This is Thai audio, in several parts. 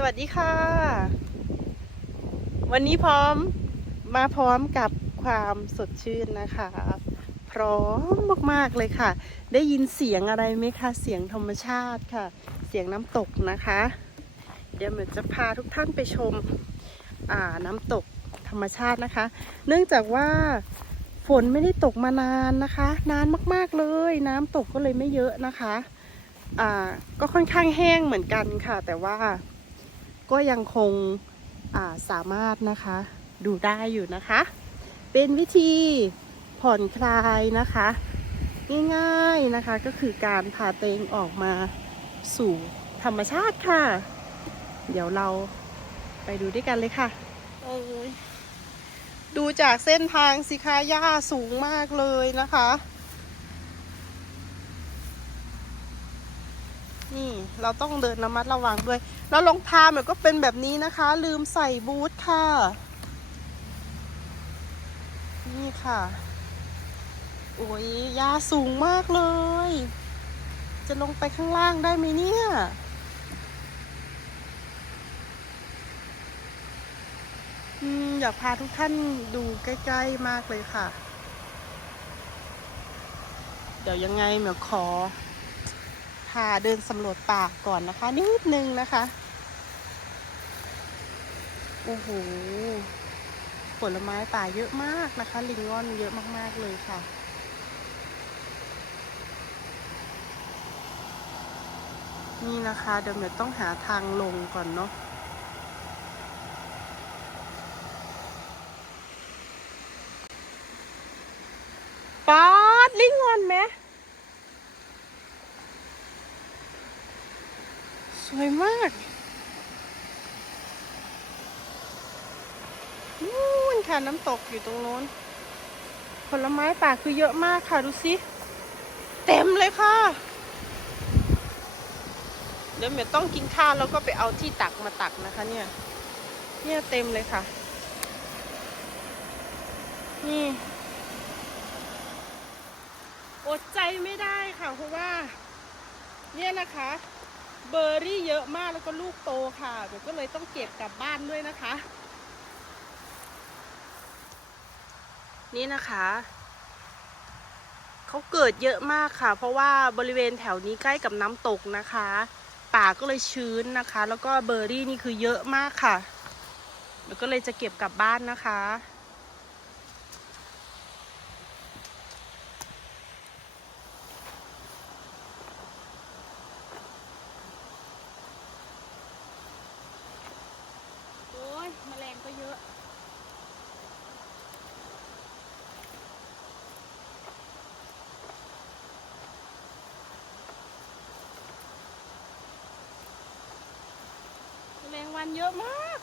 สวัสดีค่ะ วันนี้พร้อมมาพร้อมกับความสดชื่นนะคะ พร้อมมาก ๆ เลยค่ะ ได้ยินเสียงอะไรไหมคะเสียงธรรมชาติค่ะ เสียงน้ำตกนะคะ เดี๋ยวเหมือนจะพาทุกท่านไปชมอ่าน้ำตกธรรมชาตินะคะ เนื่องจากว่าฝนไม่ได้ตกมานานนะคะ นานมากๆเลย น้ำตกก็เลยไม่เยอะนะคะ อ่าก็ค่อนข้างแห้งเหมือนกันค่ะ แต่ว่า ก็ยังคงอ่าสามารถนะคะดูได้อยู่นะคะ เป็นวิธีผ่อนคลายนะคะ ง่ายๆนะคะก็คือการพาเตวเองออกมาสู่ธรรมชาติค่ะ เดี๋ยวเราไปดูด้วยกันเลยค่ะโอ้ยดูจากเส้นทางสิคะหญ้าสูงมากเลยนะคะ นี่เราต้องเดินระมัดระวังด้วย แล้วรองเท้ามันก็เป็นแบบนี้นะคะ ลืมใส่บูทค่ะ นี่ค่ะ โอ้ยยาสูงมากเลย จะลงไปข้างล่างได้ไหมเนี่ยอยากพาทุกท่านดูใกล้ๆมากเลยค่ะ เดี๋ยวยังไงเหมียวขอาเดินสำรวจป่าก่อนนะคะ นิดนึงนะคะโอ้โหผลไม้ป่าเยอะมากนะคะ ลิงงอนเยอะมากๆเลยค่ะนี่นะคะเดี๋ยวเดี๋ยวต้องหาทางลงก่อนเนาะ ป๊าดลิงงอนไหม สวยมากนู่นค่ะน้ำตกอยู่ตรงโน้น ผลไม้ป่าคือเยอะมากค่ะดูสิ เต็มเลยค่ะ เดี๋ยวเมียต้องกินข้าวแล้วก็ไปเอาที่ตักมาตักนะคะเนี่ย เนี่ยเต็มเลยค่ะ นี่ อดใจไม่ได้ค่ะเพราะว่า เนี่ยนะคะ เบอร์รี่เยอะมากแล้วก็ลูกโตค่ะเดี๋ยวก็เลยต้องเก็บกลับบ้านด้วยนะคะ นี่นะคะเขาเกิดเยอะมากค่ะ เพราะว่าบริเวณแถวนี้ใกล้กับน้ำตกนะคะ ป่าก็เลยชื้นนะคะ แล้วก็เบอร์รี่นี่คือเยอะมากค่ะเดี๋ยวก็เลยจะเก็บกลับบ้านนะคะ โอ้ยแมลงก็เยอะ แมันเยอะมาก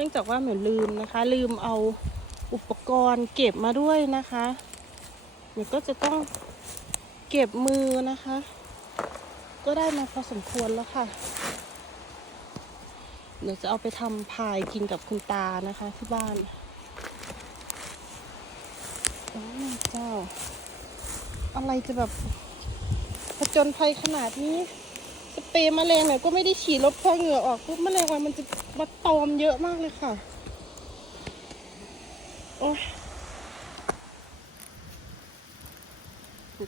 นื่องจากว่าเหมือนลืมนะคะ ลืมเอาอุปกรณ์เก็บมาด้วยนะคะเดี๋ยวก็จะต้องเก็บมือนะคะ ก็ได้มาพอสมควรแล้วค่ะเดี๋ยวจะเอาไปทำพายกินกับคุณตานะคะที่บ้านโอ้เจ้า อะไรจะแบบผจญภัยขนาดนี้ เปรย์แมลงเนี่ยก็ไม่ได้ฉีดลบพอเหงื่อออกปุ๊บแมลงวันมันจะมาตอมเยอะมากเลยค่ะ โอ้ย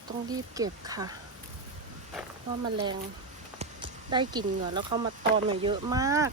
ต้องรีบเก็บค่ะ เพราะแมลงได้กลิ่นเหงื่อแล้วเขามาตอมเนี่ยเยอะมาก